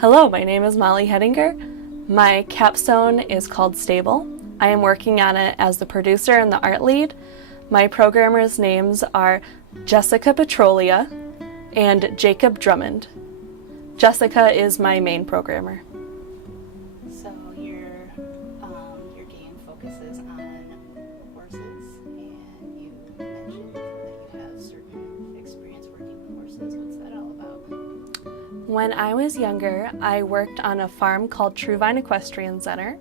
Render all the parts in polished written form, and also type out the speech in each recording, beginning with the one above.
Hello, my name is Mollie Hedinger. My capstone is called Stable. I am working on it as the producer and the art lead. My programmers' names are Jessica Petrolia and Jacob Drummond. Jessica is my main programmer. So your game focuses on horses, and you mentioned that you have certain experience working with horses. What's that all about? When I was younger, I worked on a farm called Truevine Equestrian Center,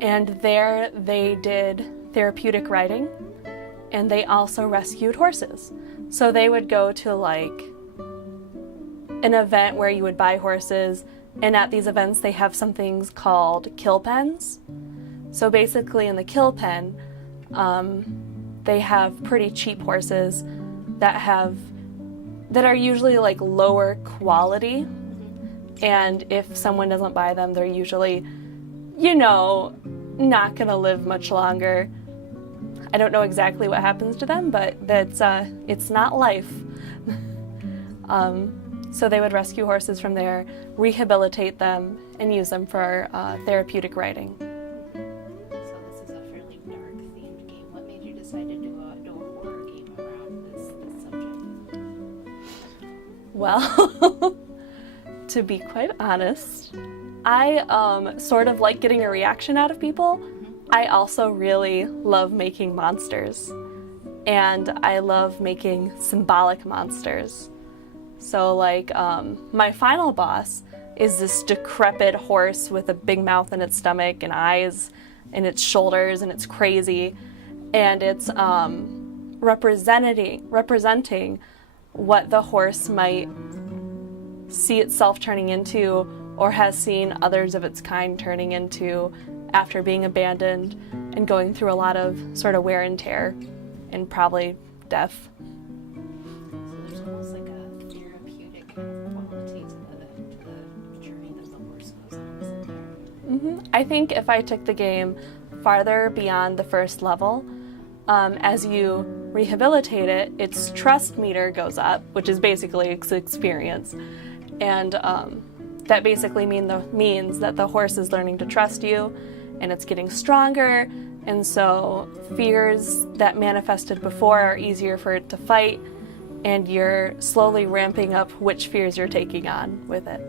and there they did therapeutic riding, and they also rescued horses. So they would go to like an event where you would buy horses, and at these events they have some things called kill pens. So basically in the kill pen, they have pretty cheap horses that are usually like lower quality, and if someone doesn't buy them, they're usually, not gonna live much longer. I don't know exactly what happens to them, but it's not life. So they would rescue horses from there, rehabilitate them, and use them for therapeutic riding. So this is a fairly dark themed game. What made you decide to do a horror game around this subject? Well, to be quite honest, I sort of like getting a reaction out of people. I also really love making monsters, and I love making symbolic monsters. So like my final boss is this decrepit horse with a big mouth in its stomach and eyes and its shoulders, and it's crazy, and it's representing what the horse might see itself turning into or has seen others of its kind turning into after being abandoned and going through a lot of sort of wear and tear and probably death. So there's almost like a therapeutic kind of quality to the journey that the horse goes on, isn't there? I think if I took the game farther beyond the first level, as you rehabilitate it, its trust meter goes up, which is basically its experience. And that basically means that the horse is learning to trust you, and it's getting stronger, and so fears that manifested before are easier for it to fight, and you're slowly ramping up which fears you're taking on with it.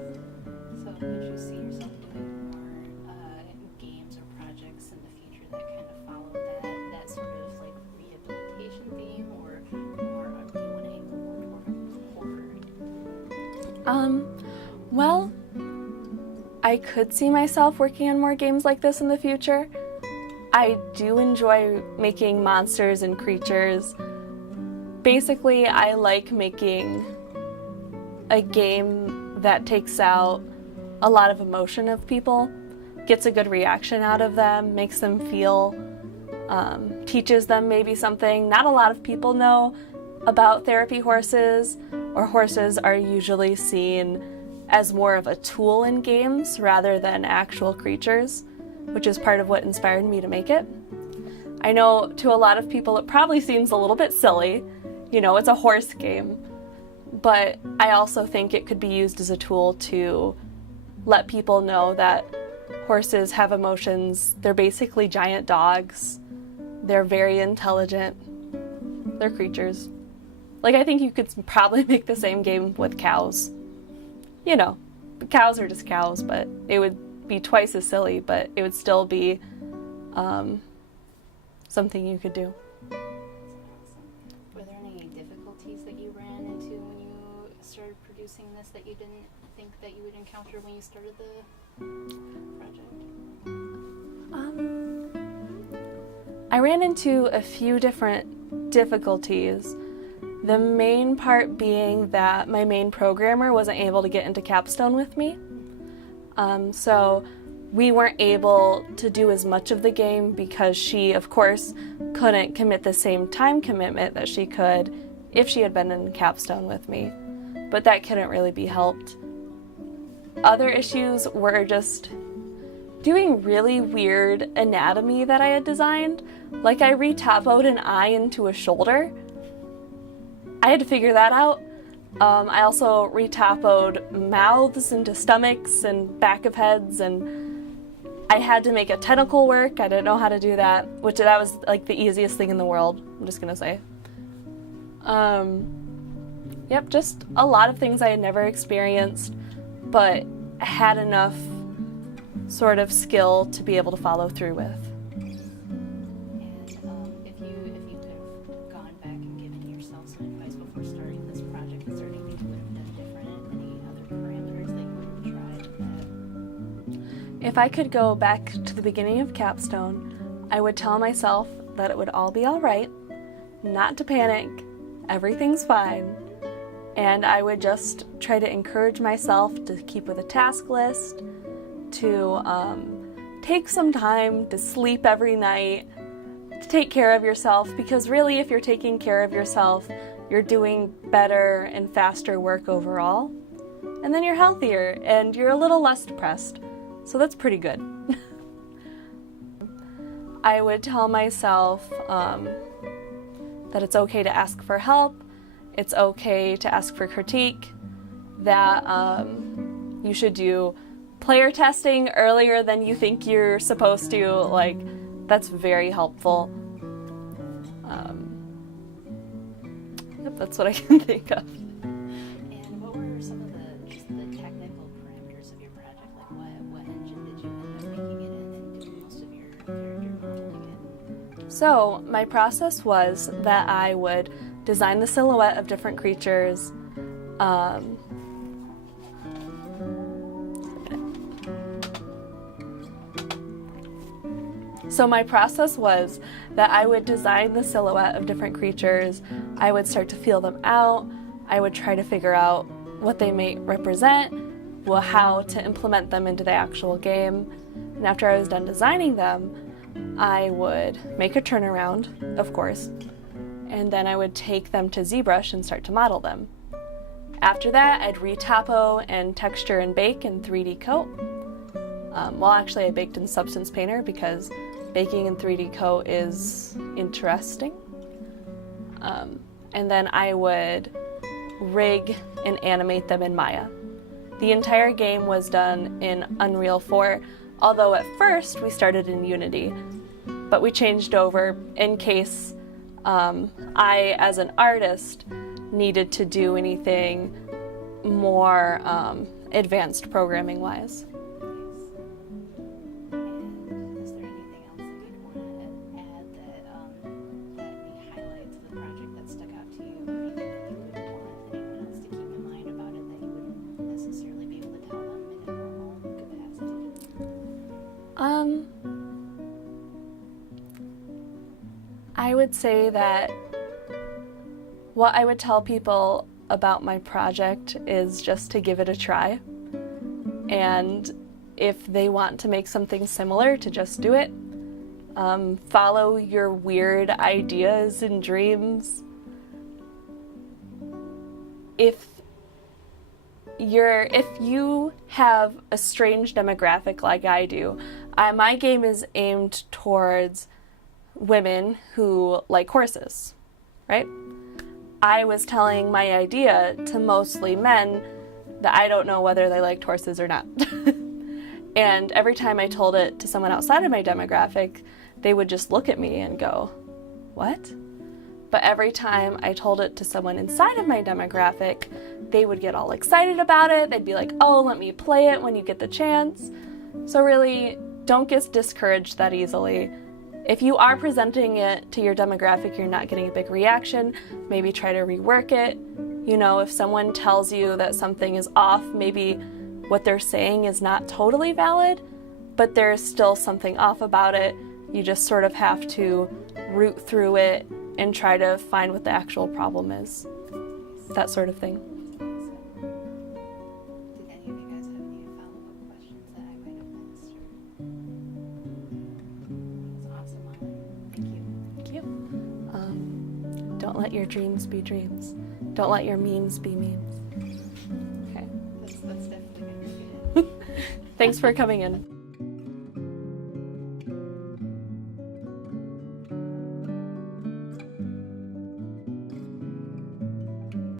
So would you see yourself doing more games or projects in the future that kind of follow that sort of like rehabilitation theme, or more do you want to angle more toward horror? Well, I could see myself working on more games like this in the future. I do enjoy making monsters and creatures. Basically, I like making a game that takes out a lot of emotion of people, gets a good reaction out of them, makes them feel, teaches them maybe something. Not a lot of people know about therapy horses, or horses are usually seen as more of a tool in games rather than actual creatures, which is part of what inspired me to make it. I know to a lot of people it probably seems a little bit silly, it's a horse game, but I also think it could be used as a tool to let people know that horses have emotions. They're basically giant dogs. They're very intelligent. They're creatures. Like, I think you could probably make the same game with cows. Cows are just cows, but it would be twice as silly, but it would still be something you could do. That's awesome. Were there any difficulties that you ran into when you started producing this that you didn't think that you would encounter when you started the project? I ran into a few different difficulties. The main part being that my main programmer wasn't able to get into Capstone with me. So we weren't able to do as much of the game because she, of course, couldn't commit the same time commitment that she could if she had been in Capstone with me. But that couldn't really be helped. Other issues were just doing really weird anatomy that I had designed. Like, I re-topoed an eye into a shoulder. I had to figure that out. I also retapoed mouths into stomachs and back of heads, and I had to make a tentacle work. I didn't know how to do that, which that was like the easiest thing in the world, I'm just gonna say. Yep, just a lot of things I had never experienced, but had enough sort of skill to be able to follow through with. And if you could have gone back and given yourself some advice before starting this project, is there anything you would have done different? Any other parameters that you would have tried with that? If I could go back to the beginning of Capstone, I would tell myself that it would all be all right, not to panic, everything's fine, and I would just try to encourage myself to keep with a task list, to take some time to sleep every night, to take care of yourself, because really if you're taking care of yourself, you're doing better and faster work overall, and then you're healthier and you're a little less depressed, so that's pretty good. I would tell myself that it's okay to ask for help, it's okay to ask for critique, that you should do player testing earlier than you think you're supposed to. Like, that's very helpful. Yep, that's what I can think of. And what were some of the technical parameters of your project? Like what engine did you end up making it in and doing most of your character modeling in? So my process was that I would design the silhouette of different creatures. So my process was that I would design the silhouette of different creatures, I would start to feel them out, I would try to figure out what they may represent, well, how to implement them into the actual game, and after I was done designing them, I would make a turnaround, of course, and then I would take them to ZBrush and start to model them. After that, I'd retapo and texture and bake in 3D Coat. Well, actually I baked in Substance Painter because baking in 3D Coat is interesting. And then I would rig and animate them in Maya. The entire game was done in Unreal 4, although at first we started in Unity, but we changed over in case I, as an artist, needed to do anything more advanced programming-wise. And is there anything else that you'd want to add that maybe highlights the project that stuck out to you, or anything that you would want anyone else to keep in mind about it that you wouldn't necessarily be able to tell them in a normal capacity? I would say that what I would tell people about my project is just to give it a try, and if they want to make something similar, to just do it. Follow your weird ideas and dreams. If you have a strange demographic like I do, my game is aimed towards women who like horses, right? I was telling my idea to mostly men that I don't know whether they liked horses or not. And every time I told it to someone outside of my demographic, they would just look at me and go, "What?" But every time I told it to someone inside of my demographic, they would get all excited about it. They'd be like, "Oh, let me play it when you get the chance." So really, don't get discouraged that easily. If you are presenting it to your demographic, you're not getting a big reaction, maybe try to rework it. You know, if someone tells you that something is off, maybe what they're saying is not totally valid, but there's still something off about it. You just sort of have to root through it and try to find what the actual problem is. That sort of thing. Did any of you guys have any follow-up questions that I might have missed? That was awesome, Mollie. Thank you. Thank you. Don't let your dreams be dreams. Don't let your memes be memes. Okay. That's definitely going to be it. Thanks for coming in.